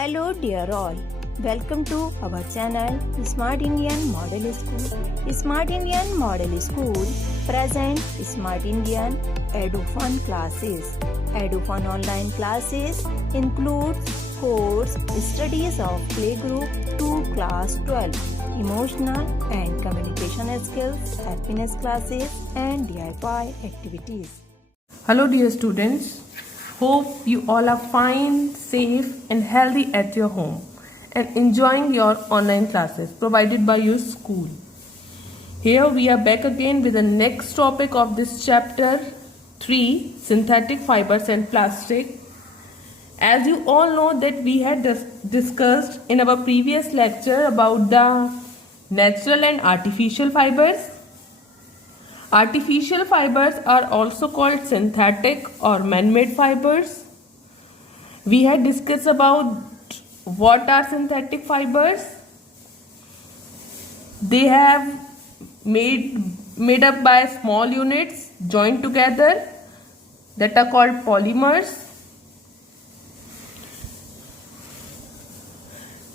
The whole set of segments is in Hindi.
Hello dear all, welcome to our channel Smart Indian Model School. Smart Indian Model School present Smart Indian EduFun classes. EduFun online classes includes course studies of playgroup to class 12, emotional and communication skills, happiness classes and DIY activities. Hello dear students, hope you all are fine, safe and healthy at your home and enjoying your online classes provided by your school. Here we are back again with the next topic of this chapter 3, synthetic fibers and plastic. As you all know that we had discussed in our previous lecture about the natural and artificial fibers. Artificial fibers are also called synthetic or man-made fibers. We had discussed about what are synthetic fibers. They have made up by small units joined together that are called polymers.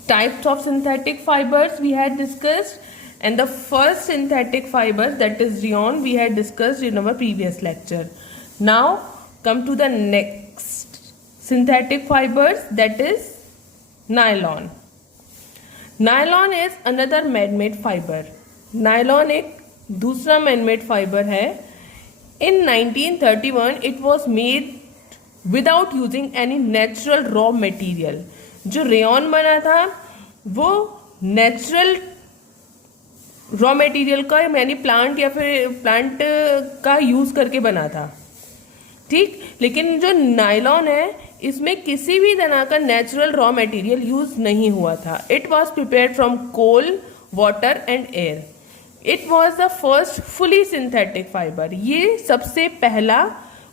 Types of synthetic fibers we had discussed, and the first synthetic fiber, that is rayon, we had discussed in our previous lecture. Now come to the next synthetic fibers, that is nylon. Nylon is another man-made fiber. Nylon एक दूसरा man-made fiber है. In 1931 it was made without using any natural raw material. जो रेयन बना था वो नेचुरल रॉ मटेरियल का यानी प्लांट या फिर प्लांट का यूज करके बना था, ठीक. लेकिन जो नायलॉन है इसमें किसी भी तरह का नेचुरल रॉ मटेरियल यूज नहीं हुआ था. It was prepared from coal, water and air. It was the first fully synthetic fibre. ये सबसे पहला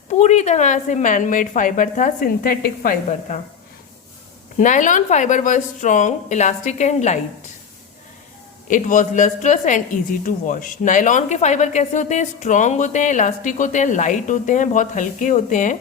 पूरी तरह से मैनमेड फाइबर था, सिंथेटिक फाइबर था. Nylon fiber was strong, elastic and light. It was lustrous and easy to wash. Nylon के फाइबर कैसे होते हैं? स्ट्रॉन्ग होते हैं, इलास्टिक होते हैं, लाइट होते हैं, बहुत हल्के होते हैं,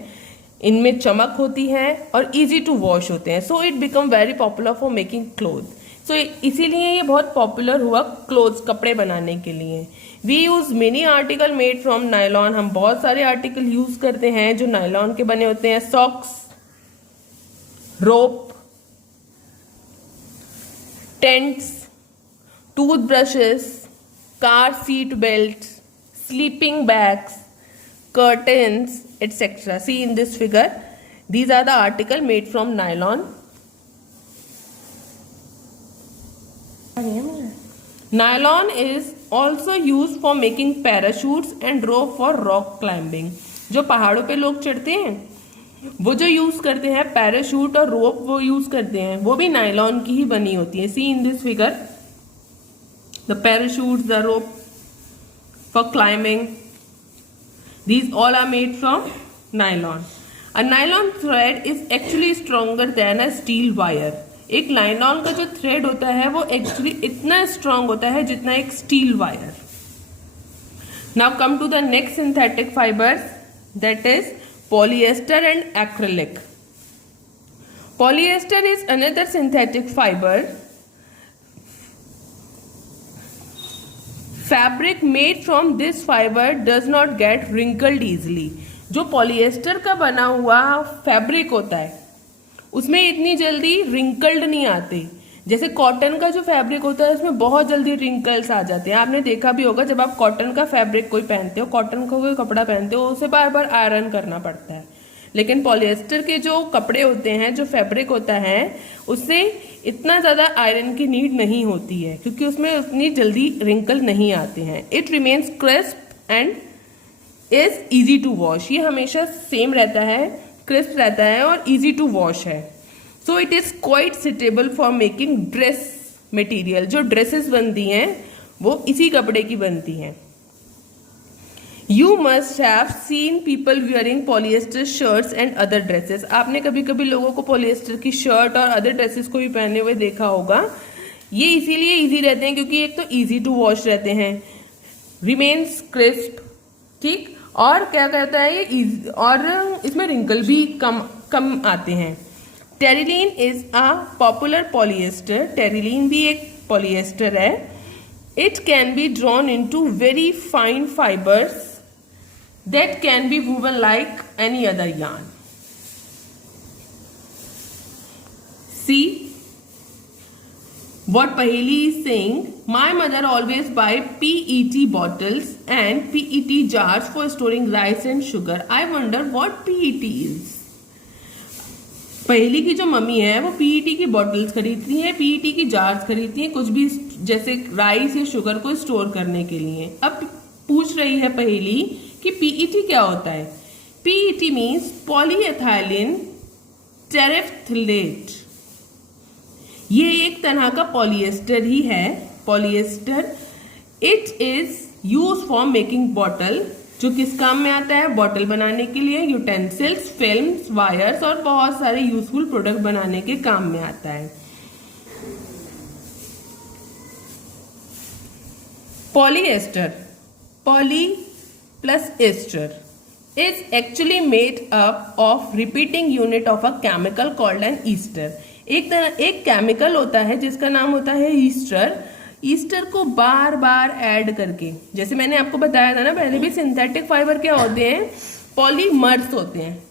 इनमें चमक होती है और इजी टू वॉश होते हैं. So it become very popular for making cloth. सो इसीलिए ये बहुत पॉपुलर हुआ क्लोथ्स, कपड़े बनाने के लिए. We use many article made from nylon. हम बहुत सारे आर्टिकल यूज करते हैं जो नायलॉन के बने होते हैं. Socks, rope, tents, toothbrushes, car seat belts, sleeping bags, curtains, etc. See in this figure, these are the articles made from nylon. Nylon is also used for making parachutes and rope for rock climbing. जो पहाड़ों पे लोग चढ़ते हैं वो जो यूज करते हैं पैराशूट और रोप, वो यूज करते हैं, वो भी नायलॉन की ही बनी होती है. See in this figure, the parachutes, the rope for climbing, these all are made from nylon. A nylon thread is actually stronger than a steel wire. एक नायलॉन का जो थ्रेड होता है वो एक्चुअली इतना स्ट्रांग होता है जितना एक steel wire. Now come to the next synthetic fibres, that is polyester and acrylic. Polyester is another synthetic fiber. Fabric made from this fiber does not get wrinkled easily. जो पॉलीएस्टर का बना हुआ फैब्रिक होता है उसमें इतनी जल्दी रिंकल्ड नहीं आते. जैसे कॉटन का जो फैब्रिक होता है उसमें बहुत जल्दी रिंकल्स आ जाते हैं. आपने देखा भी होगा जब आप कॉटन का फैब्रिक कोई पहनते हो, कॉटन का कोई कपड़ा पहनते हो, उसे बार बार आयरन करना पड़ता है. लेकिन पॉलिएस्टर के जो कपड़े होते हैं, जो फैब्रिक होता है, उससे इतना ज़्यादा आयरन की नीड नहीं होती है क्योंकि उसमें उतनी जल्दी रिंकल नहीं आते हैं. It remains crisp and is easy to wash. ये हमेशा सेम रहता है, क्रिस्प रहता है और ईजी टू वॉश है. So it is quite suitable for making dress material. जो ड्रेसेस बनती हैं वो इसी कपड़े की बनती हैं. You must have seen people wearing polyester shirts and other dresses. आपने कभी कभी लोगों को पॉलिएस्टर की शर्ट और अदर ड्रेसेस को भी पहने हुए देखा होगा. ये इसीलिए इजी रहते हैं क्योंकि एक तो इजी टू वॉश रहते हैं, रिमेन्स क्रिस्प, ठीक, और क्या कहता है ये, और इसमें रिंकल भी कम आते हैं. Terylene is a popular polyester. Terylene भी एक पॉलिएस्टर है. It can be drawn into very fine fibres that can be woven like any other yarn. See what Paheli is saying. My mother always buy PET bottles and PET jars for storing rice and sugar. I wonder what PET is. पहेली की जो मम्मी है वो PET की बॉटल्स खरीदती है, PET की जार्स खरीदती है, कुछ भी जैसे राइस या शुगर को स्टोर करने के लिए. अब पूछ रही है पहेली कि PET क्या होता है. PET means polyethylene terephthalate. ये एक तरह का पॉलिएस्टर ही है. Polyester. It is use for making bottle. जो किस काम में आता है? बॉटल बनाने के लिए. यूटेंसिल्स, फिल्म्स, वायर्स और बहुत सारे यूजफुल प्रोडक्ट बनाने के काम में आता है. Polyester, poly plus ester, is actually made up of repeating unit of a chemical called an ester. एक केमिकल होता है जिसका नाम होता है ईस्टर. ईस्टर को बार बार ऐड करके, जैसे मैंने आपको बताया था ना पहले भी, सिंथेटिक फाइबर क्या होते हैं? पॉलीमर्स होते हैं.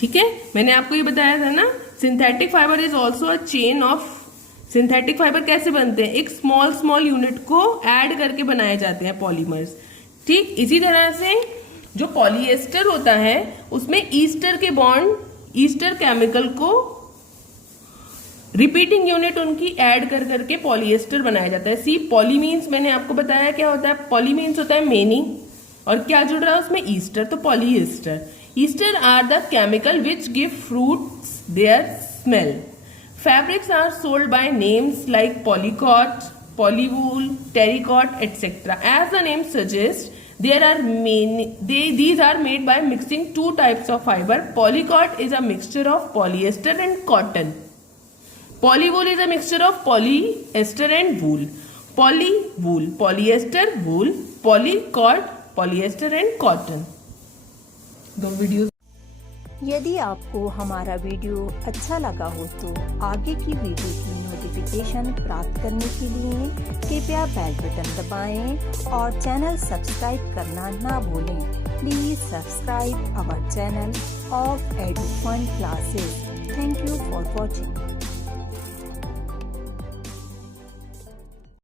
ठीक है, मैंने आपको ये बताया था ना. Synthetic fibre is also a chain of. Synthetic fibre कैसे बनते हैं? एक स्मॉल यूनिट को ऐड करके बनाए जाते हैं पॉलीमर्स. ठीक इसी तरह से जो पॉलीएस्टर होता है उसमें ईस्टर के बॉन्ड, ईस्टर केमिकल को रिपीटिंग यूनिट उनकी ऐड कर करके पॉलीएस्टर बनाया जाता है. सी पॉली मीन्स मैंने आपको बताया क्या होता है. पॉली मीन्स होता है मेनी, और क्या जुड़ रहा है उसमें? ईस्टर. तो polyester. Ester are the chemical which give fruits their smell. Fabrics are sold by names like polycot, polywool, terrycot, etc. As the name suggests, there are many. These are made by mixing two types of fiber. Polycot is a mixture of polyester and cotton. Polywool is a mixture of polyester and wool. Polywool, polyester, wool. Polycot, polyester and cotton. दो वीडियोस. यदि आपको हमारा वीडियो अच्छा लगा हो तो आगे की वीडियो की नोटिफिकेशन प्राप्त करने के लिए कृपया बेल बटन दबाएं और चैनल सब्सक्राइब करना ना भूलें. Please subscribe our channel of Edufun classes. Thank you for watching.